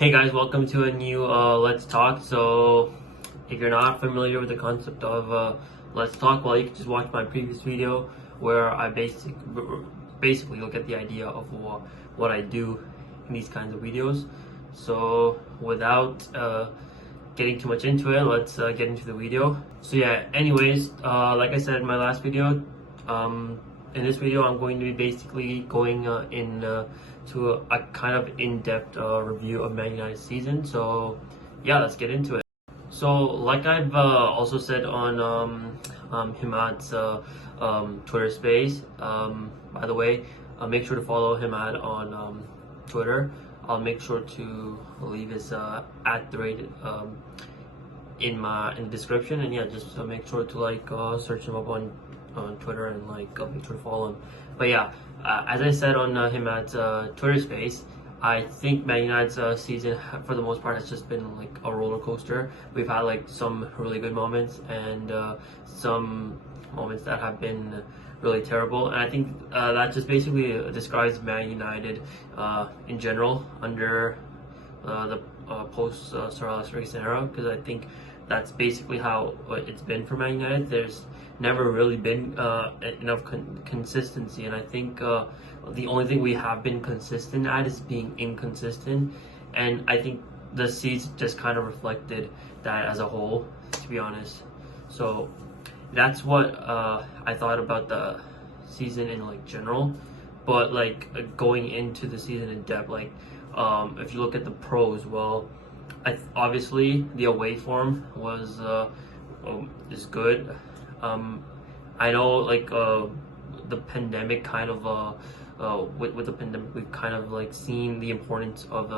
Hey guys, welcome to a new Let's Talk. So, if you're not familiar with the concept of Let's Talk, well, you can just watch my previous video where I basically look at the idea of what I do in these kinds of videos. So, without getting too much into it, let's get into the video. So yeah, anyways, like I said in my last video, in this video I'm going to be basically going to a kind of in-depth review of Man United's season. So yeah, let's get into it. So like I've also said on Himad's Twitter space, by the way, make sure to follow Himad on Twitter. I'll make sure to leave his at the rate in the description, and yeah, just make sure to search him up on Twitter and make sure to follow him. But yeah, as I said on Himad's Twitter space, I think Man United's season for the most part has just been like a roller coaster. We've had like some really good moments and some moments that have been really terrible, and I think that just basically describes Man United in general under the post Sir Alex Ferguson era, because I think that's basically how it's been for Man United. There's never really been enough consistency, and I think the only thing we have been consistent at is being inconsistent, and I think the season just kind of reflected that as a whole, to be honest. So that's what I thought about the season in like general, but like going into the season in depth, like if you look at the pros, well, obviously the away form was is good. I know like the pandemic kind of with the pandemic we've kind of like seen the importance of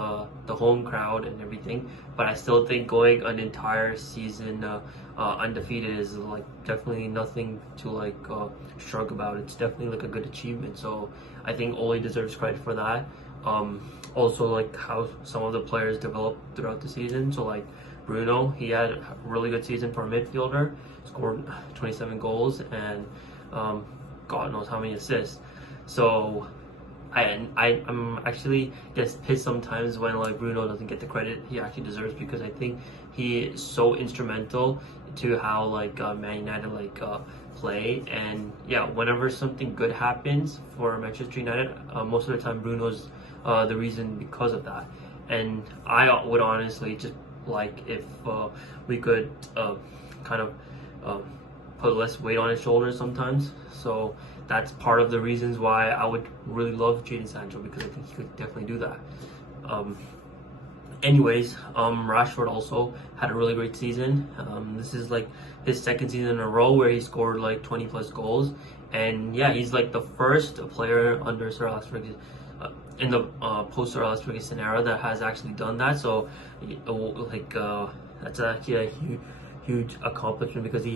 the home crowd and everything, but I still think going an entire season undefeated is like definitely nothing to like shrug about. It's definitely like a good achievement, so I think Ole deserves credit for that. Also like how some of the players developed throughout the season. So like Bruno, he had a really good season for a midfielder, scored 27 goals and God knows how many assists. So I'm actually gets pissed sometimes when like Bruno doesn't get the credit he actually deserves, because I think he is so instrumental to how like Man United play. And yeah, whenever something good happens for Manchester United, most of the time Bruno's the reason because of that. And I would honestly just like if we could kind of put less weight on his shoulders sometimes. So that's part of the reasons why I would really love Jadon Sancho, because I think he could definitely do that. Anyways, Rashford also had a really great season. This is like his second season in a row where he scored like 20 plus goals, and yeah, he's like the first player under Sir Alex Ferguson in the post Sir Alex Ferguson era that has actually done that. So that's actually a huge accomplishment, because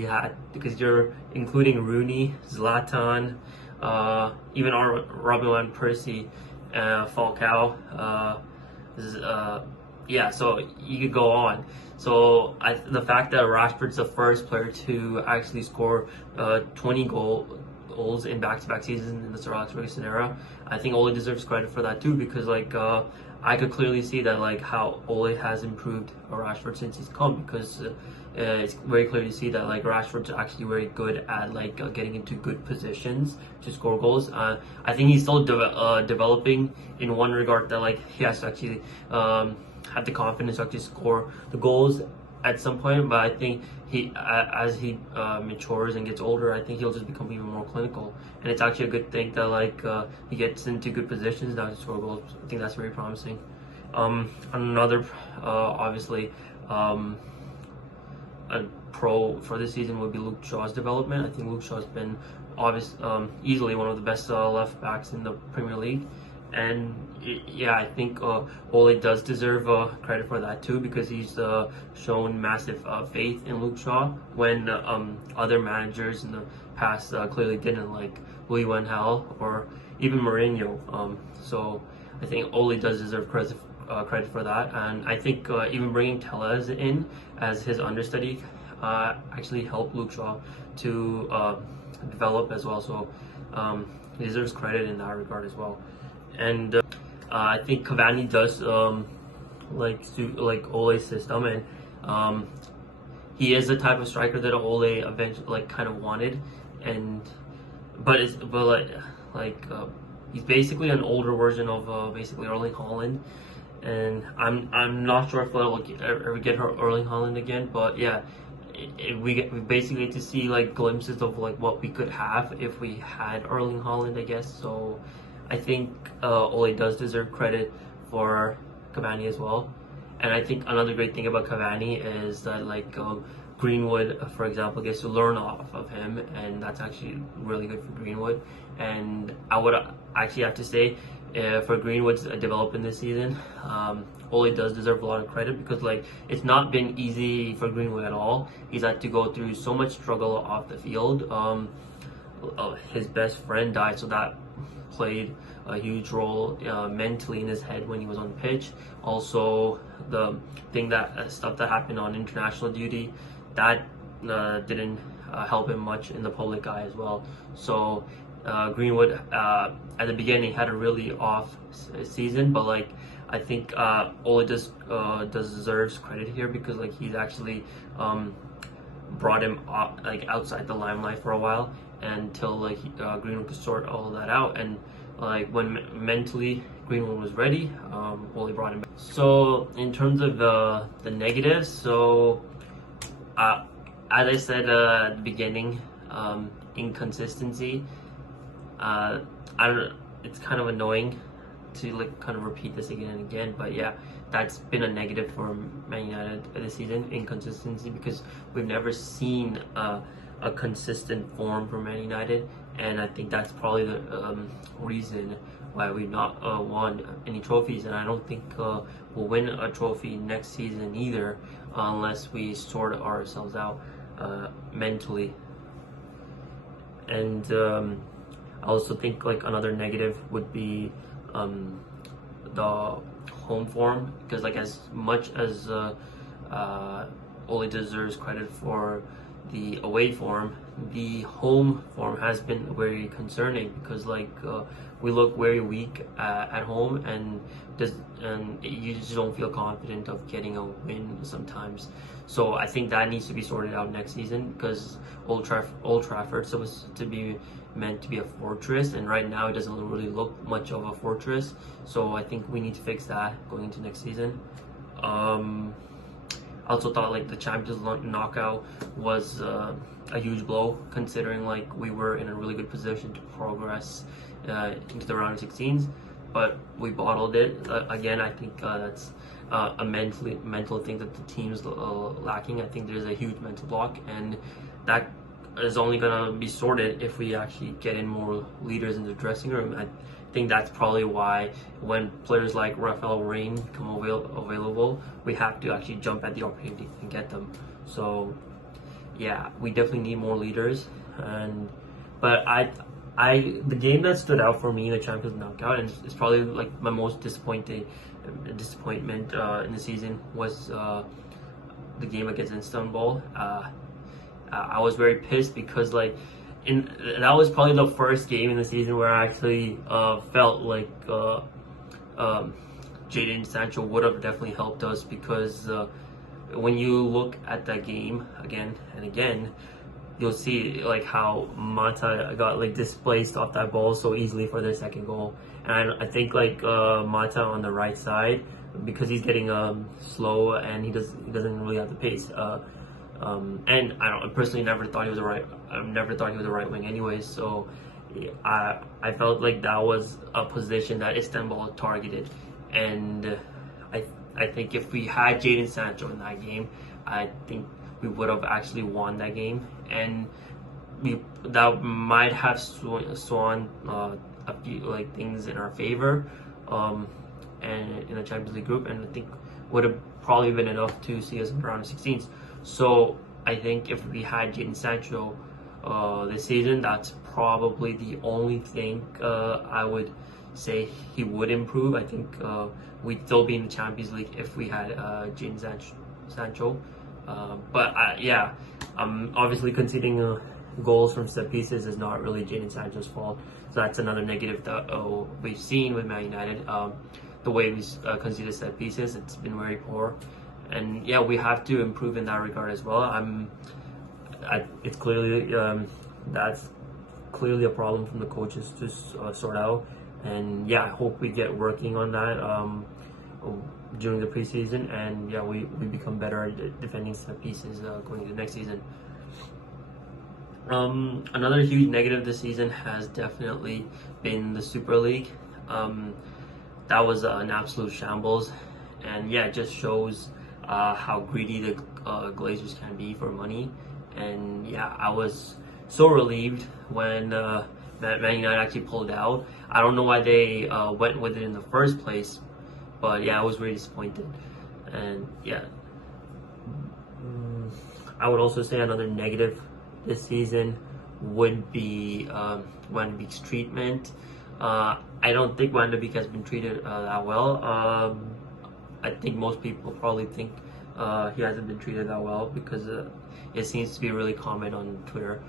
you're including Rooney, Zlatan, even our Robin van Persie, Falcao. Yeah, so you could go on. So the fact that Rashford's the first player to actually score 20 goals in back-to-back seasons in the Sir Alex Ferguson era, I think Ole deserves credit for that too, because like I could clearly see that like how Ole has improved Rashford since he's come, because it's very clear to see that like Rashford's actually very good at like getting into good positions to score goals. I think he's still developing in one regard, that like he has to actually have the confidence to actually score the goals at some point, but I think he as he matures and gets older, I think he'll just become even more clinical, and it's actually a good thing that like he gets into good positions now to score goals. I think that's very promising. Another obviously a pro for this season would be Luke Shaw's development. I think Luke Shaw's been easily one of the best left backs in the Premier League. And yeah, I think Ole does deserve credit for that too, because he's shown massive faith in Luke Shaw when other managers in the past clearly didn't, like Louis van Gaal or even Mourinho. So I think Ole does deserve credit for that, and I think even bringing Telles in as his understudy actually helped Luke Shaw to develop as well. So he deserves credit in that regard as well. And I think Cavani does like Ole's system, and he is the type of striker that Ole eventually like kind of wanted, and but he's basically an older version of basically Erling Haaland, and I'm not sure if we'll ever get her Erling Haaland again, but yeah. We basically get to see like glimpses of like what we could have if we had Erling Haaland, I guess. So I think Ole does deserve credit for Cavani as well. And I think another great thing about Cavani is that Greenwood, for example, gets to learn off of him, and that's actually really good for Greenwood. And I would actually have to say, for Greenwood's development this season, Ole does deserve a lot of credit because it's not been easy for Greenwood at all. He's had to go through so much struggle off the field. His best friend died, so that played a huge role mentally in his head when he was on the pitch. Also, the stuff that happened on international duty, that didn't help him much in the public eye as well. So Greenwood at the beginning had a really off season, but I think Ole deserves credit here because he's actually brought him outside the limelight for a while until Greenwood could sort all of that out, and when mentally Greenwood was ready, Ole brought him back. So in terms of the negatives, so as I said at the beginning, inconsistency. I don't. It's kind of annoying to kind of repeat this again and again, but yeah, that's been a negative for Man United this season, inconsistency, because we've never seen a consistent form from Man United, and I think that's probably the reason why we've not won any trophies, and I don't think we'll win a trophy next season either unless we sort ourselves out mentally. And I also think another negative would be the home form, because as much as Ole deserves credit for the away form, the home form has been very concerning because we look very weak at home, and you just don't feel confident of getting a win sometimes. So I think that needs to be sorted out next season, because Old Trafford's supposed to be meant to be a fortress, and right now it doesn't really look much of a fortress. So I think we need to fix that going into next season. I also thought the Champions League knockout was a huge blow, considering we were in a really good position to progress into the round of 16s, but we bottled it. Again, I think that's a mental thing that the team's lacking. I think there's a huge mental block, and that is only gonna be sorted if we actually get in more leaders in the dressing room. I think that's probably why when players like Raphael Varane come available, we have to actually jump at the opportunity and get them. So yeah, we definitely need more leaders. But the game that stood out for me in the Champions Knockout, and it's probably my most disappointment in the season, was the game against Istanbul. I was very pissed because that was probably the first game in the season where I actually felt Jadon Sancho would have definitely helped us, because when you look at that game again and again, you'll see how Mata got displaced off that ball so easily for their second goal. And I think Mata on the right side, because he's getting slow and he doesn't really have the pace. And I personally never thought he was a right wing anyways. So I felt that was a position that Istanbul targeted, and I think if we had Jadon Sancho in that game, I think we would have actually won that game, and that might have swung a few things in our favor, and in the Champions League group, and I think would have probably been enough to see us in the round of 16s. So I think if we had Jadon Sancho this season, that's probably the only thing I would say he would improve. I think we'd still be in the Champions League if we had Jadon Sancho. But obviously conceding goals from set pieces is not really Jadon Sancho's fault. So that's another negative that we've seen with Man United. the way we conceded set pieces. It's been very poor, and yeah, we have to improve in that regard as well. It's clearly that's clearly a problem from the coaches to sort out, and yeah, I hope we get working on that during the preseason, and yeah, we become better at defending set pieces going into next season. Another huge negative this season has definitely been the Super League. That was an absolute shambles, and yeah, it just shows how greedy the Glazers can be for money. And yeah, I was so relieved when Man United actually pulled out. I don't know why they went with it in the first place, but yeah, I was really disappointed. And yeah, I would also say another negative this season would be Van de Beek's treatment. I don't think Van de Beek has been treated that well. I think most people probably think he hasn't been treated that well because it seems to be really common on Twitter.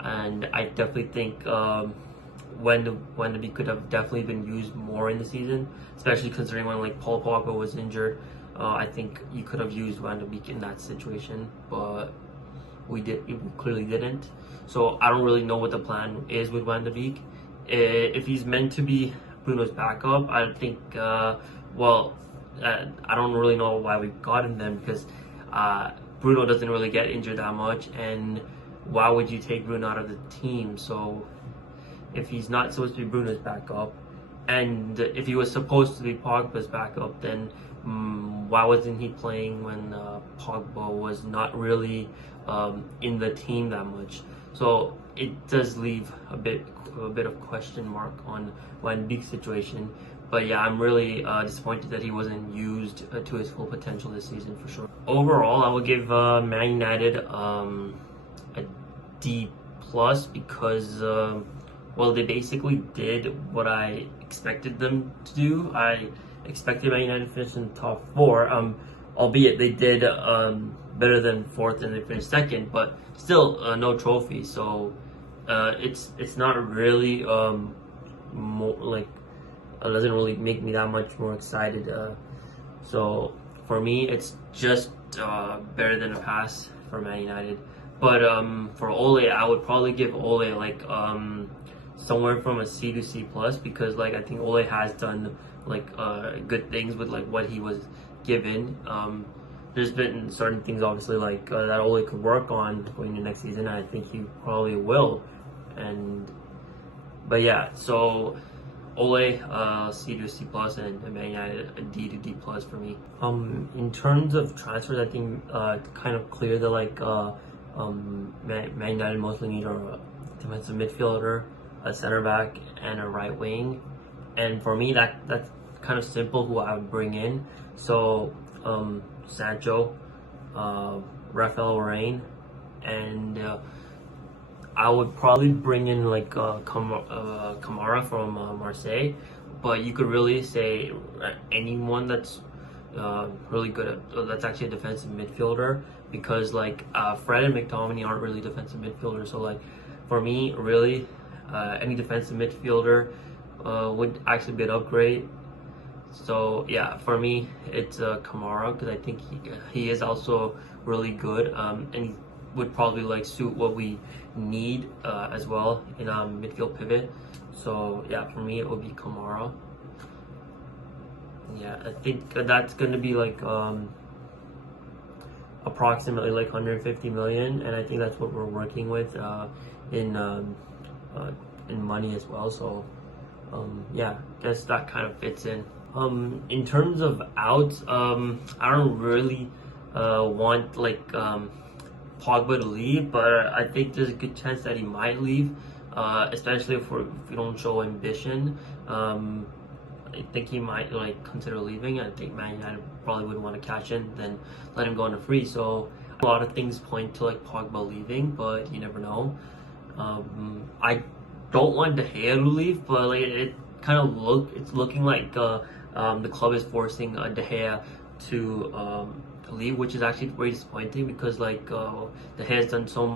And I definitely think Van de Beek could have definitely been used more in the season, especially considering when like Paul Pogba was injured. I think you could have used Van de Beek in that situation, but we clearly didn't. So I don't really know what the plan is with Van de Beek. If he's meant to be Bruno's backup, I think I don't really know why we got him then, because Bruno doesn't really get injured that much, and why would you take Bruno out of the team? So if he's not supposed to be Bruno's backup, and if he was supposed to be Pogba's backup, then why wasn't he playing when Pogba was not really in the team that much? So it does leave a bit of question mark on Van de Beek's situation. But yeah, I'm really disappointed that he wasn't used to his full potential this season for sure. Overall, I would give Man United a D+ because they basically did what I expected them to do. I expected Man United to finish in the top 4, albeit they did better than 4th and they finished 2nd, but still no trophy. So it's not really it doesn't really make me that much more excited. So for me, it's just better than a pass for Man United. But for Ole, I would probably give Ole like somewhere from a C to C+, because like I think Ole has done like good things with like what he was given. There's been certain things obviously like that Ole could work on going into next season, and I think he probably will. But yeah, so Ole, C to C+, and Man United a D to D+ for me. In terms of transfers, I think it's kind of clear that like Man United mostly need a defensive midfielder, a center back, and a right wing. And for me, that's kind of simple who I would bring in. So Sancho, Raphael Varane, and I would probably bring in like Kamara from Marseille, but you could really say anyone that's really good at that's actually a defensive midfielder, because like Fred and McTominay aren't really defensive midfielders. So like for me, really any defensive midfielder would actually be an upgrade. So yeah, for me it's Kamara, because I think he is also really good, and he would probably like suit what we need as well in a midfield pivot. So yeah, for me it would be Kamara. Yeah, I think that's gonna be like approximately like 150 million, and I think that's what we're working with in money as well. So yeah, I guess that kind of fits in. In terms of outs, I don't really want like Pogba to leave, but I think there's a good chance that he might leave, especially if we don't show ambition. I think he might like consider leaving. I think Man United probably would want to catch him, then let him go on a free. So a lot of things point to like Pogba leaving, but you never know. I don't want De Gea to leave, but like it kind of it's looking like the club is forcing De Gea to leave, which is actually very disappointing, because like De Gea has done so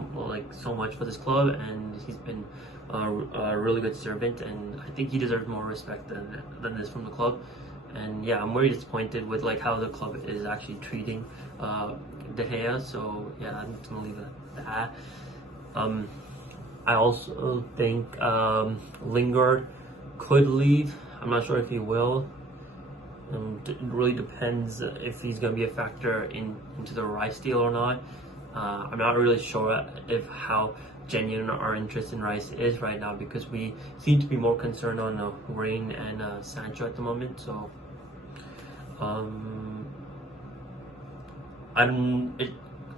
much for this club, and he's been a really good servant, and I think he deserves more respect than this from the club. And yeah, I'm very disappointed with like how the club is actually treating De Gea. So yeah, I'm just gonna leave it at that. I also think Lingard could leave. I'm not sure if he will. It really depends if he's going to be a factor into the Rice deal or not. I'm not really sure if how genuine our interest in Rice is right now, because we seem to be more concerned on Rain and Sancho at the moment. So I don't.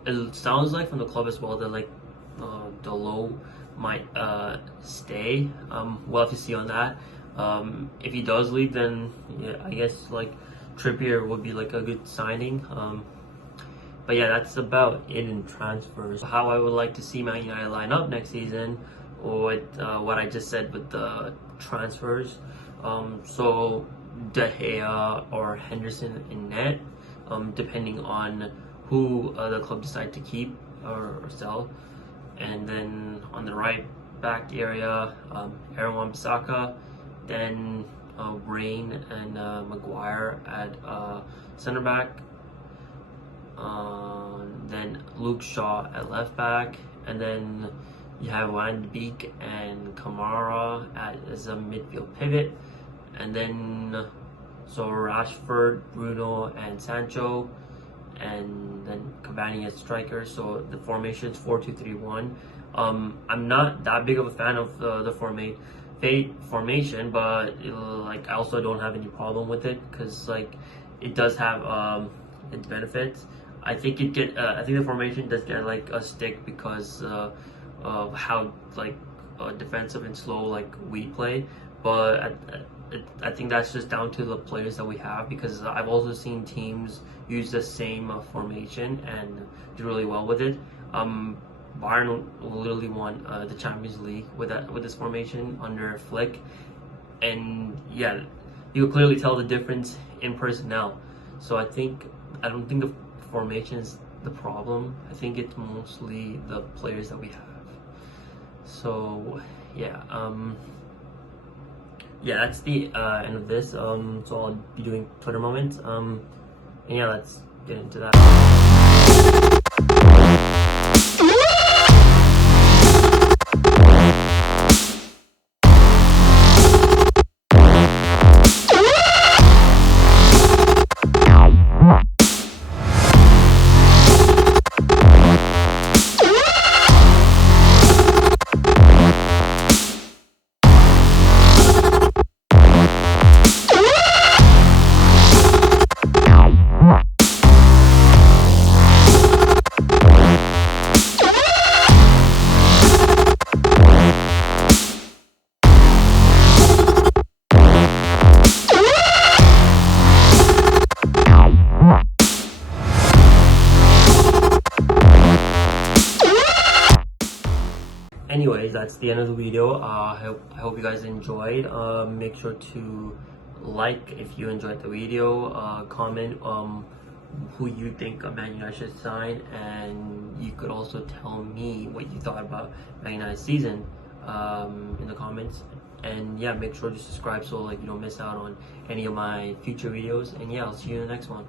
It sounds like from the club as well that like Dalot might stay. We'll have to see on that. If he does leave, then yeah, I guess like Trippier would be like a good signing. But yeah, that's about it in transfers. How I would like to see Man United line up next season, or with what I just said with the transfers. So De Gea or Henderson in net, depending on who the club decide to keep or sell. And then on the right back area, Aaron Wan-Bissaka, then Rain and Maguire at center back, then Luke Shaw at left back, and then you have Van de Beek and Kamara as a midfield pivot, and then so Rashford, Bruno, and Sancho, and then Cavani as striker. So the formation is 4-2-3-1. I'm not that big of a fan of the formation, but like I also don't have any problem with it, because like it does have its benefits. I think the formation does get like a stick because of how like defensive and slow like we play, but I think that's just down to the players that we have, because I've also seen teams use the same formation and do really well with it. Bayern literally won the Champions League with this formation under Flick, and yeah, you can clearly tell the difference in personnel. So I don't think the formation is the problem. I think it's mostly the players that we have. So yeah, yeah, that's the end of this. So I'll be doing Twitter moments. And yeah, let's get into that. Anyways, that's the end of the video. I hope you guys enjoyed. Make sure to like if you enjoyed the video. Comment who you think Man United should sign, and you could also tell me what you thought about Man United season in the comments. And yeah, make sure to subscribe so like you don't miss out on any of my future videos. And yeah, I'll see you in the next one.